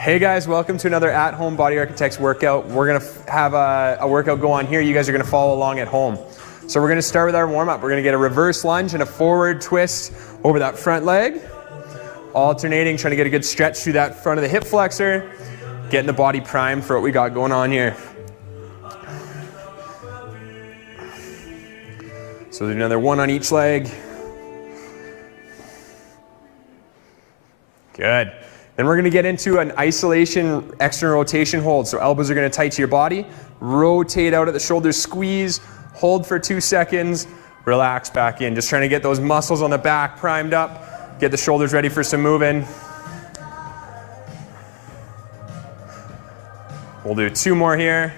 Hey guys, welcome to another at-home Body Architects workout. We're gonna have a workout go on here. You guys are gonna follow along at home. So we're gonna start with our warm-up. We're gonna get a reverse lunge and a forward twist over that front leg. Alternating, trying to get a good stretch through that front of the hip flexor. Getting the body primed for what we got going on here. So there's another one on each leg. Good. Then we're gonna get into an isolation external rotation hold. So elbows are gonna tight to your body, rotate out at the shoulders, squeeze, hold for 2 seconds, relax back in. Just trying to get those muscles on the back primed up, get the shoulders ready for some moving. We'll do 2 more here.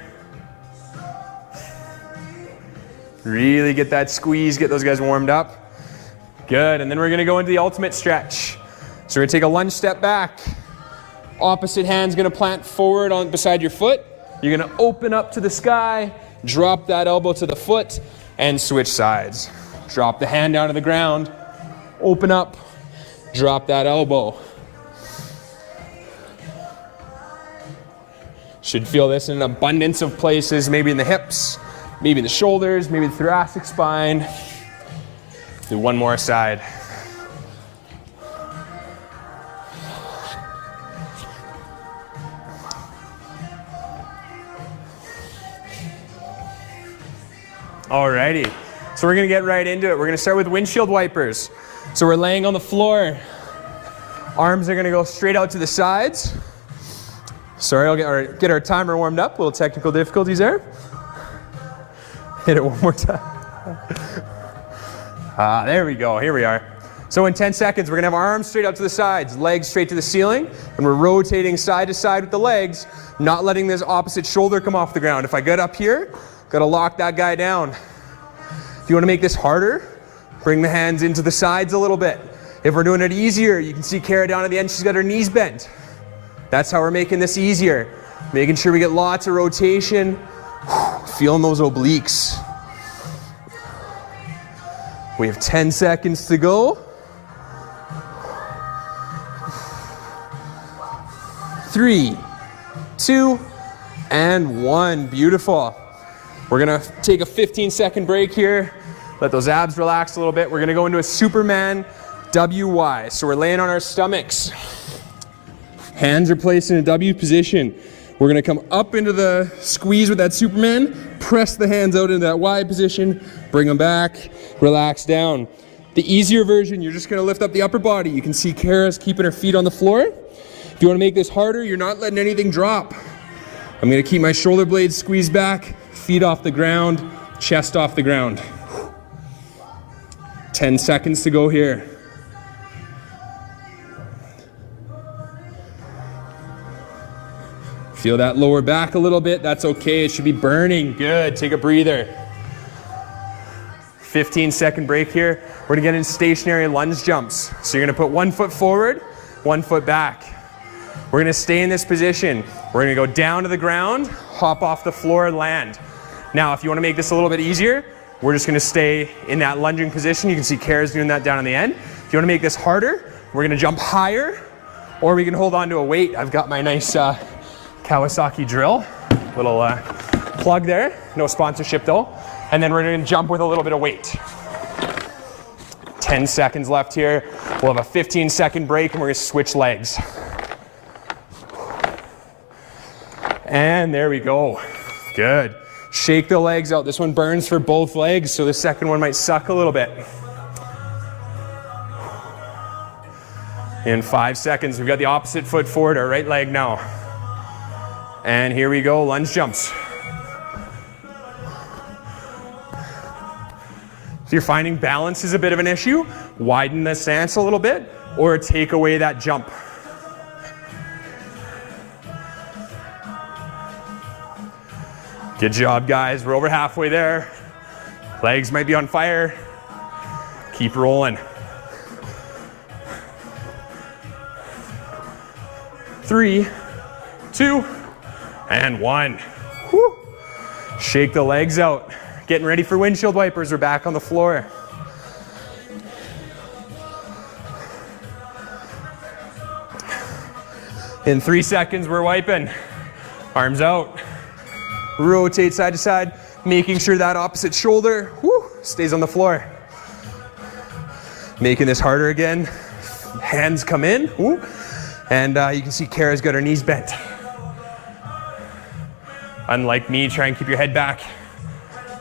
Really get that squeeze, get those guys warmed up. Good, and then we're gonna go into the ultimate stretch. So we're gonna take a lunge step back. Opposite hand's gonna plant forward on beside your foot. You're gonna open up to the sky, drop that elbow to the foot, and switch sides. Drop the hand down to the ground, open up, drop that elbow. Should feel this in an abundance of places, maybe in the hips, maybe in the shoulders, maybe the thoracic spine. Do one more side. Alrighty, so we're gonna get right into it. We're gonna start with windshield wipers. So we're laying on the floor. Arms are gonna go straight out to the sides. Sorry, I'll get our timer warmed up. A little technical difficulties there. Hit it one more time. There we go, here we are. So in 10 seconds, we're gonna have our arms straight out to the sides, legs straight to the ceiling, and we're rotating side to side with the legs, not letting this opposite shoulder come off the ground. If I get up here, gotta lock that guy down. If you wanna make this harder, bring the hands into the sides a little bit. If we're doing it easier, you can see Kara down at the end, she's got her knees bent. That's how we're making this easier. Making sure we get lots of rotation, feeling those obliques. We have 10 seconds to go. 3, 2, and 1, beautiful. We're gonna take a 15-second break here. Let those abs relax a little bit. We're gonna go into a Superman WY. So we're laying on our stomachs. Hands are placed in a W position. We're gonna come up into the squeeze with that Superman, press the hands out into that Y position, bring them back, relax down. The easier version, you're just gonna lift up the upper body. You can see Kara's keeping her feet on the floor. If you wanna make this harder, you're not letting anything drop. I'm gonna keep my shoulder blades squeezed back, feet off the ground, chest off the ground. 10 seconds to go here. Feel that lower back a little bit, that's okay, it should be burning. Good, take a breather. 15-second break here. We're gonna get in stationary lunge jumps. So you're gonna put 1 foot forward, 1 foot back. We're gonna stay in this position. We're gonna go down to the ground, hop off the floor, land. Now, if you wanna make this a little bit easier, we're just gonna stay in that lunging position. You can see Kara's doing that down on the end. If you wanna make this harder, we're gonna jump higher, or we can hold on to a weight. I've got my nice Kawasaki drill. Little plug there, no sponsorship though. And then we're gonna jump with a little bit of weight. 10 seconds left here. We'll have a 15-second break and we're gonna switch legs. And there we go. Good. Shake the legs out. This one burns for both legs, so the second one might suck a little bit. In 5 seconds, we've got the opposite foot forward, our right leg now. And here we go, lunge jumps. If you're finding balance is a bit of an issue, widen the stance a little bit, or take away that jump. Good job, guys. We're over halfway there. Legs might be on fire. Keep rolling. 3, 2, and 1. Whew. Shake the legs out. Getting ready for windshield wipers. We're back on the floor. In 3 seconds, we're wiping. Arms out. Rotate side to side, making sure that opposite shoulder stays on the floor. Making this harder again. Hands come in. And you can see Kara's got her knees bent. Unlike me, try and keep your head back.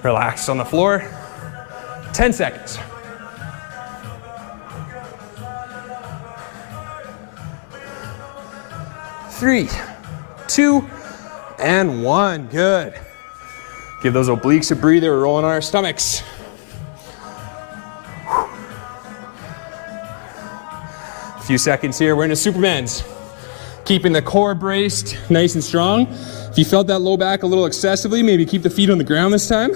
Relax on the floor. 10 seconds. Three, 2, and 1. Good. Give those obliques a breather. We're rolling on our stomachs. A few seconds here. We're into Supermans. Keeping the core braced, nice and strong. If you felt that low back a little excessively, maybe keep the feet on the ground this time.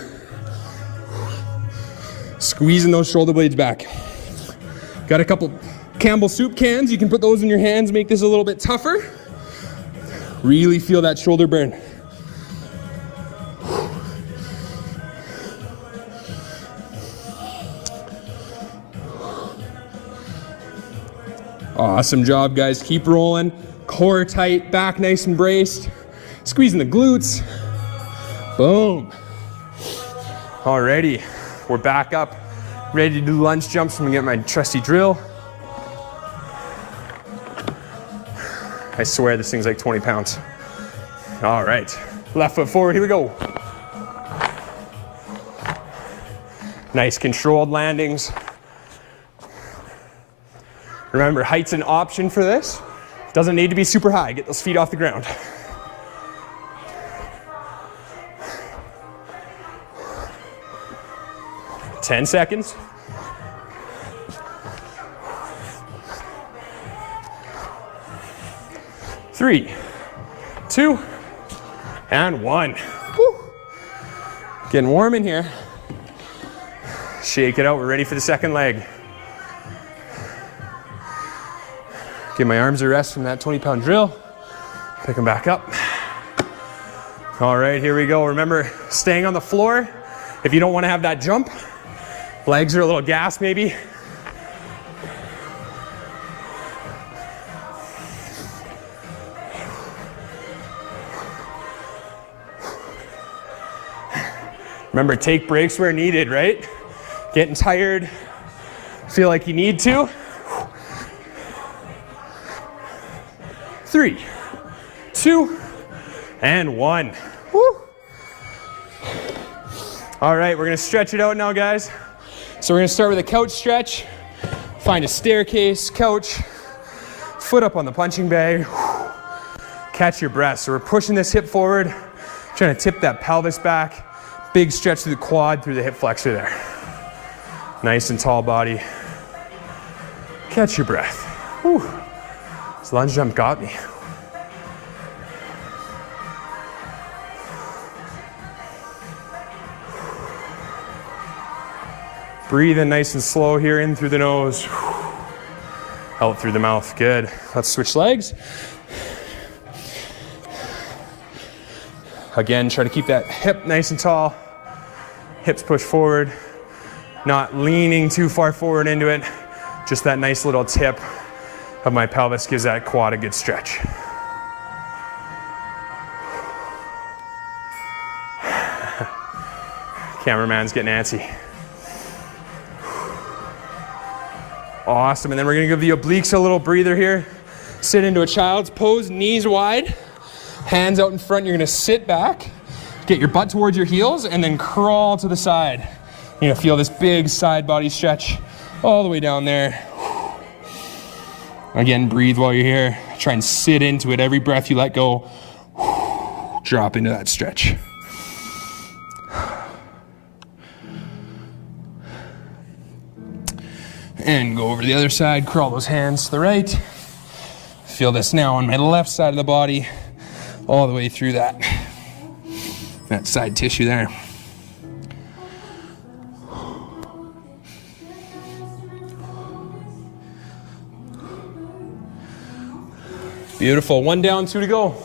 Squeezing those shoulder blades back. Got a couple Campbell soup cans. You can put those in your hands, make this a little bit tougher. Really feel that shoulder burn. Awesome job, guys. Keep rolling. Core tight, back nice and braced. Squeezing the glutes. Boom. Alrighty, we're back up. Ready to do lunge jumps. I'm gonna get my trusty drill. I swear this thing's like 20 pounds. All right, left foot forward, here we go. Nice controlled landings. Remember, height's an option for this. Doesn't need to be super high. Get those feet off the ground. Ten seconds. Three, 2, and 1. Woo. Getting warm in here. Shake it out. We're ready for the second leg. Give my arms a rest from that 20-pound drill. Pick them back up. All right, here we go. Remember, staying on the floor. If you don't want to have that jump, legs are a little gassed maybe. Remember, take breaks where needed, right? Getting tired, feel like you need to. 3, 2, and 1. Woo. All right, we're gonna stretch it out now, guys. So we're gonna start with a couch stretch. Find a staircase, couch, foot up on the punching bag. Catch your breath. So we're pushing this hip forward, trying to tip that pelvis back. Big stretch through the quad, through the hip flexor there. Nice and tall body. Catch your breath. Whew. This lunge jump got me. Breathe in nice and slow here, in through the nose. Out through the mouth, good. Let's switch legs. Again, try to keep that hip nice and tall. Hips push forward, not leaning too far forward into it. Just that nice little tip of my pelvis gives that quad a good stretch. Cameraman's getting antsy. Awesome, and then we're gonna give the obliques a little breather here. Sit into a child's pose, knees wide, hands out in front. You're gonna sit back, get your butt towards your heels, and then crawl to the side. You're gonna feel this big side body stretch all the way down there. Again, breathe while you're here. Try and sit into it. Every breath you let go, drop into that stretch. And go over to the other side, crawl those hands to the right. Feel this now on my left side of the body, all the way through that side tissue there. Beautiful. 1 down, 2 to go.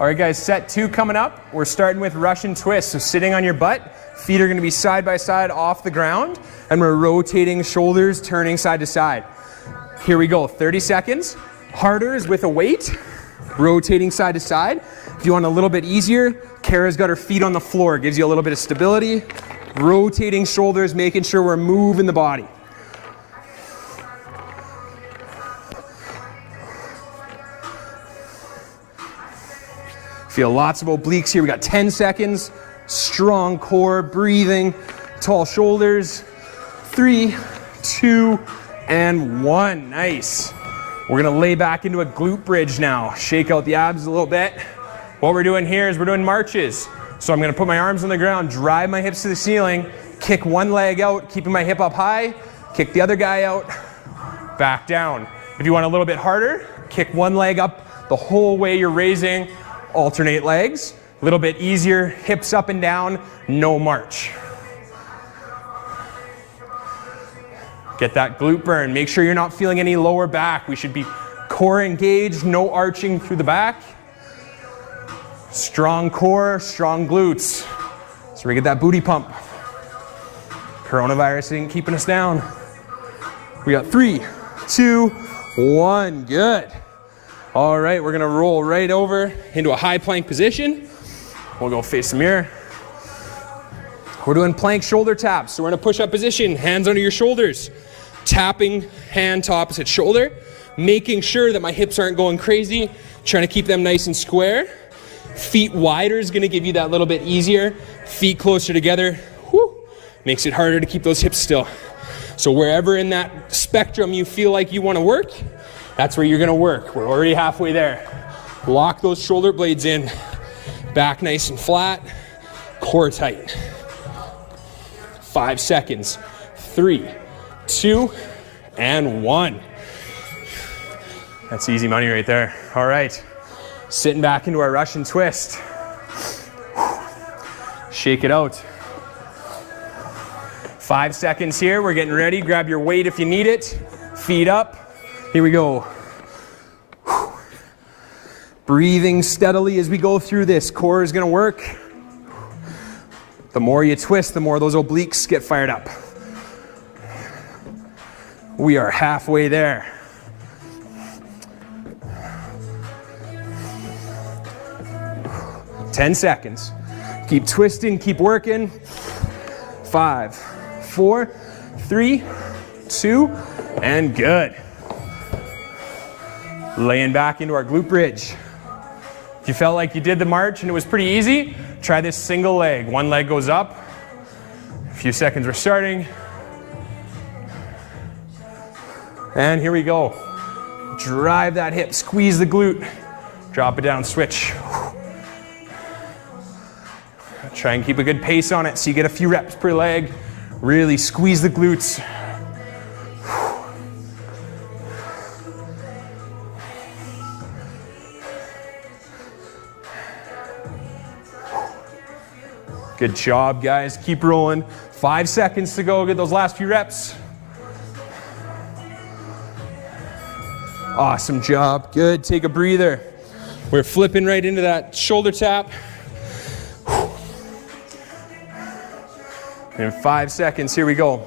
All right, guys, set 2 coming up. We're starting with Russian twist. So sitting on your butt, feet are gonna be side by side off the ground, and we're rotating shoulders, turning side to side. Here we go, 30 seconds. Harder is with a weight, rotating side to side. If you want a little bit easier, Kara's got her feet on the floor, gives you a little bit of stability. Rotating shoulders, making sure we're moving the body. Feel lots of obliques here. We got 10 seconds. Strong core, breathing, tall shoulders. 3, 2, and 1. Nice. We're gonna lay back into a glute bridge now. Shake out the abs a little bit. What we're doing here is we're doing marches. So I'm gonna put my arms on the ground, drive my hips to the ceiling, kick one leg out, keeping my hip up high, kick the other guy out, back down. If you want a little bit harder, kick one leg up the whole way you're raising, alternate legs. A little bit easier, hips up and down, no march. Get that glute burn. Make sure you're not feeling any lower back. We should be core engaged, no arching through the back. Strong core, strong glutes. So we get that booty pump. Coronavirus ain't keeping us down. We got 3, 2, 1, good. All right, we're gonna roll right over into a high plank position. We'll go face the mirror. We're doing plank shoulder taps. So we're in a push-up position, hands under your shoulders. Tapping hand to opposite shoulder, making sure that my hips aren't going crazy, trying to keep them nice and square. Feet wider is gonna give you that little bit easier. Feet closer together, whoo, makes it harder to keep those hips still. So wherever in that spectrum you feel like you wanna work, that's where you're gonna work. We're already halfway there. Lock those shoulder blades in. Back nice and flat, core tight. 5 seconds, 3, 2, and 1. That's easy money right there. All right, sitting back into our Russian twist. Shake it out. 5 seconds here, we're getting ready. Grab your weight if you need it. Feet up, here we go. Breathing steadily as we go through this. Core is gonna work. The more you twist, the more those obliques get fired up. We are halfway there. Ten seconds. Keep twisting, keep working. 5, 4, 3, 2, and good. Laying back into our glute bridge. If you felt like you did the march and it was pretty easy, try this single leg. One leg goes up. A few seconds we're starting. And here we go. Drive that hip, squeeze the glute. Drop it down, switch. Try and keep a good pace on it so you get a few reps per leg. Really squeeze the glutes. Good job, guys. Keep rolling. 5 seconds to go. Get those last few reps. Awesome job. Good. Take a breather. We're flipping right into that shoulder tap. In 5 seconds, here we go.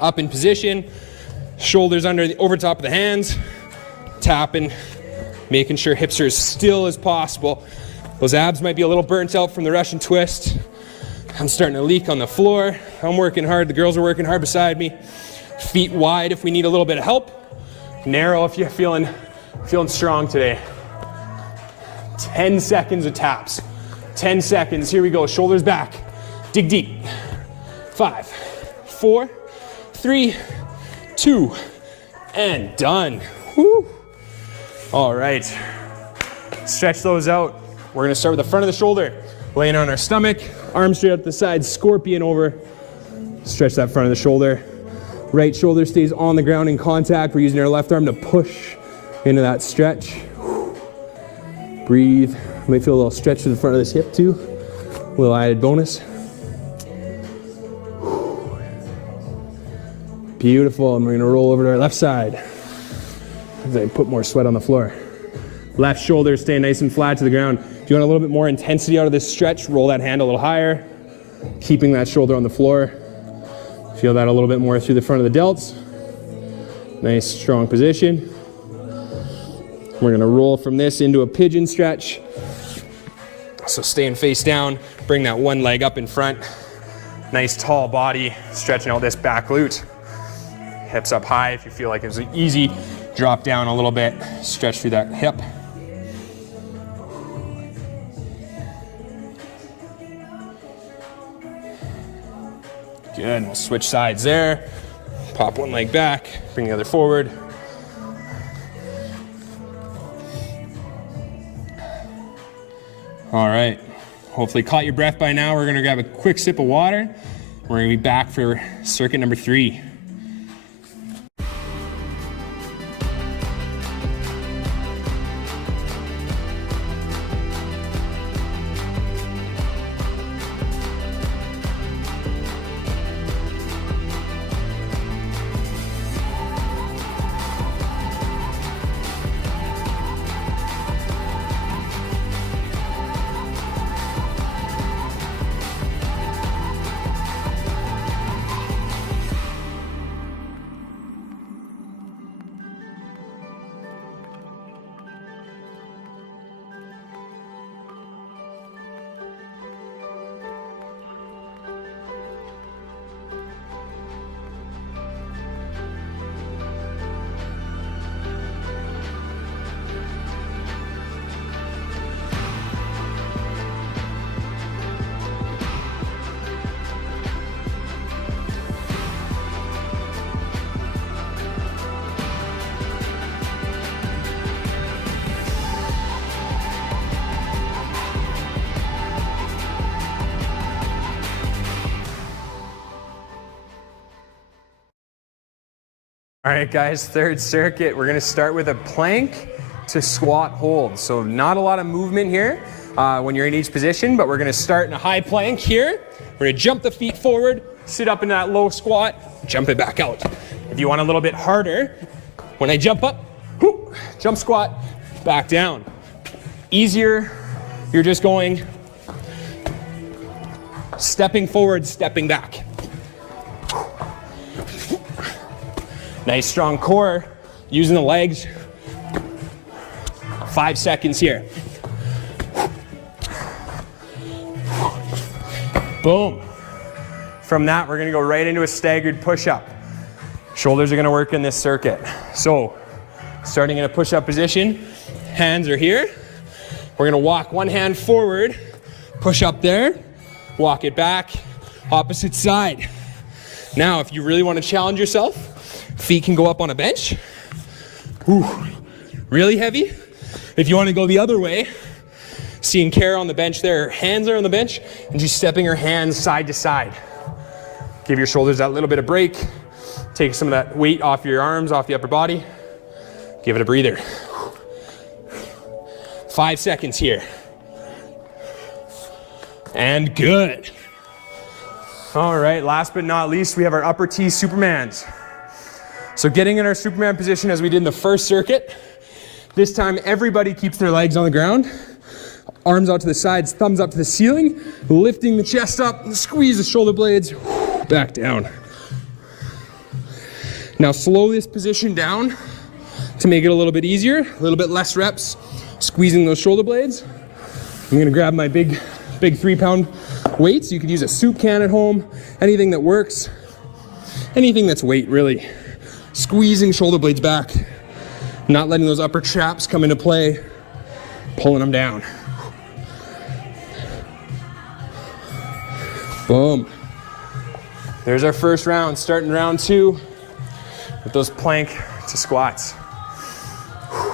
Up in position. Shoulders over top of the hands. Tapping. Making sure hips are as still as possible. Those abs might be a little burnt out from the Russian twist. I'm starting to leak on the floor. I'm working hard. The girls are working hard beside me. Feet wide if we need a little bit of help. Narrow if you're feeling strong today. 10 seconds of taps. 10 seconds. Here we go. Shoulders back. Dig deep. 5, 4, 3, 2, and done. Woo. All right. Stretch those out. We're gonna start with the front of the shoulder. Laying on our stomach, arms straight out the side, scorpion over. Stretch that front of the shoulder. Right shoulder stays on the ground in contact. We're using our left arm to push into that stretch. Breathe. You might feel a little stretch to the front of this hip too. A little added bonus. Beautiful, and we're gonna roll over to our left side. As I put more sweat on the floor. Left shoulder staying nice and flat to the ground. If If you want a little bit more intensity out of this stretch, roll that hand a little higher, keeping that shoulder on the floor. Feel that a little bit more through the front of the delts. Nice, strong position. We're gonna roll from this into a pigeon stretch. So staying face down, bring that one leg up in front. Nice tall body, stretching out this back glute. Hips up high if you feel like it's easy. Drop down a little bit, stretch through that hip. Good, we'll switch sides there. Pop one leg back, bring the other forward. All right, hopefully caught your breath by now. We're gonna grab a quick sip of water. We're gonna be back for circuit number 3. All right, guys, third circuit. We're gonna start with a plank to squat hold. So not a lot of movement here when you're in each position, but we're gonna start in a high plank here. We're gonna jump the feet forward, sit up in that low squat, jump it back out. If you want a little bit harder, when I jump up, whoop, jump squat, back down. Easier, you're just going, stepping forward, stepping back. Nice strong core, using the legs. 5 seconds here. Boom. From that, we're gonna go right into a staggered push-up. Shoulders are gonna work in this circuit. So, starting in a push-up position, hands are here. We're gonna walk one hand forward, push up there, walk it back, opposite side. Now, if you really wanna challenge yourself, feet can go up on a bench. Whew. Really heavy. If you want to go the other way, seeing Kara on the bench there, her hands are on the bench, and she's stepping her hands side to side. Give your shoulders that little bit of break. Take some of that weight off your arms, off the upper body. Give it a breather. 5 seconds here. And good. All right, last but not least, we have our upper T Supermans. So getting in our Superman position as we did in the first circuit. This time everybody keeps their legs on the ground, arms out to the sides, thumbs up to the ceiling, lifting the chest up, squeeze the shoulder blades, back down. Now slow this position down to make it a little bit easier, a little bit less reps, squeezing those shoulder blades. I'm gonna grab my big 3-pound weights. You could use a soup can at home, anything that works, anything that's weight really. Squeezing shoulder blades back, not letting those upper traps come into play, pulling them down. Boom. There's our first round, starting round 2 with those plank to squats.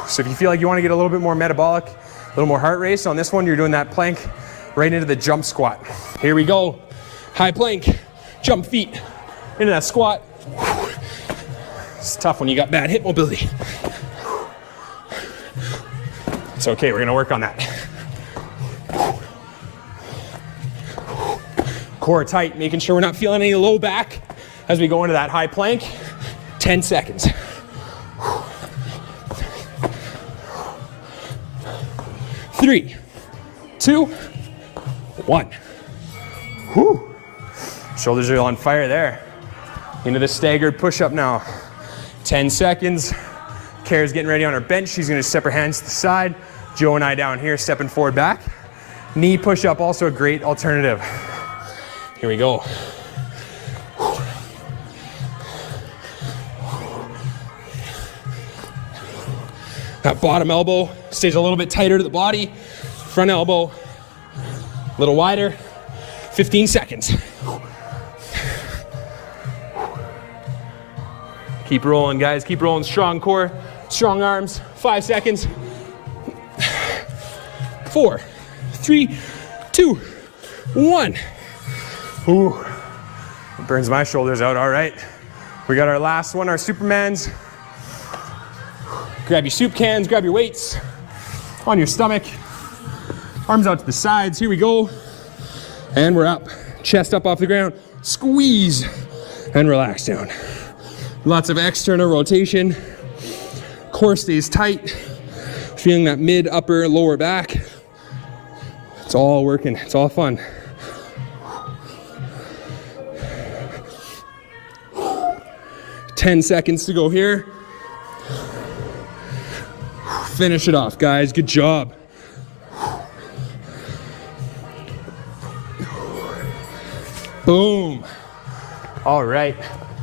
So if you feel like you want to get a little bit more metabolic, a little more heart race, on this one you're doing that plank right into the jump squat. Here we go. High plank, jump feet into that squat. It's tough when you got bad hip mobility. It's okay, we're gonna work on that. Core tight, making sure we're not feeling any low back as we go into that high plank. 10 seconds. 3, 2, 1. Whew. Shoulders are on fire there. Into the staggered push-up now. 10 seconds. Kara's getting ready on her bench. She's gonna step her hands to the side. Joe and I down here stepping forward back. Knee push-up, also a great alternative. Here we go. That bottom elbow stays a little bit tighter to the body. Front elbow, a little wider. 15 seconds. Keep rolling, guys. Keep rolling. Strong core, strong arms. 5 seconds. 4, 3, 2, 1. Ooh, it burns my shoulders out. All right. We got our last one, our Supermans. Grab your soup cans, grab your weights on your stomach. Arms out to the sides. Here we go. And we're up. Chest up off the ground. Squeeze and relax down. Lots of external rotation. Core stays tight. Feeling that mid, upper, lower back. It's all working. It's all fun. Ten seconds to go here. Finish it off, guys. Good job. Boom. All right.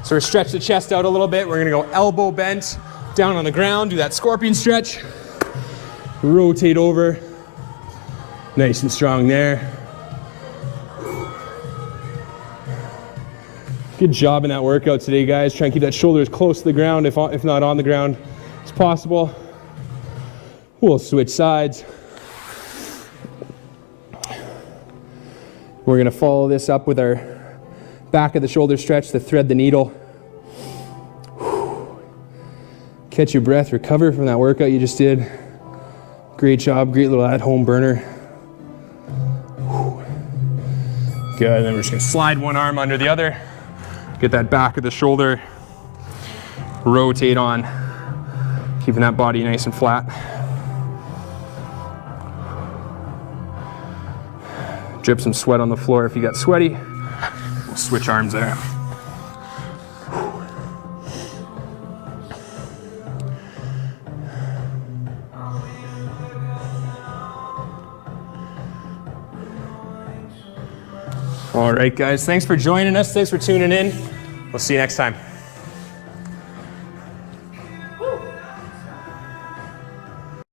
So we're stretch the chest out a little bit. We're gonna go elbow bent down on the ground. Do that scorpion stretch. Rotate over. Nice and strong there. Good job in that workout today, guys. Try and keep that shoulder as close to the ground, if not on the ground, as possible. We'll switch sides. We're gonna follow this up with our back of the shoulder stretch to thread the needle. Catch your breath, recover from that workout you just did. Great job, great little at-home burner. Good, and then we're just gonna slide one arm under the other. Get that back of the shoulder. Rotate on, keeping that body nice and flat. Drip some sweat on the floor if you got sweaty. We'll switch arms there. All right, guys, thanks for joining us. Thanks for tuning in. We'll see you next time.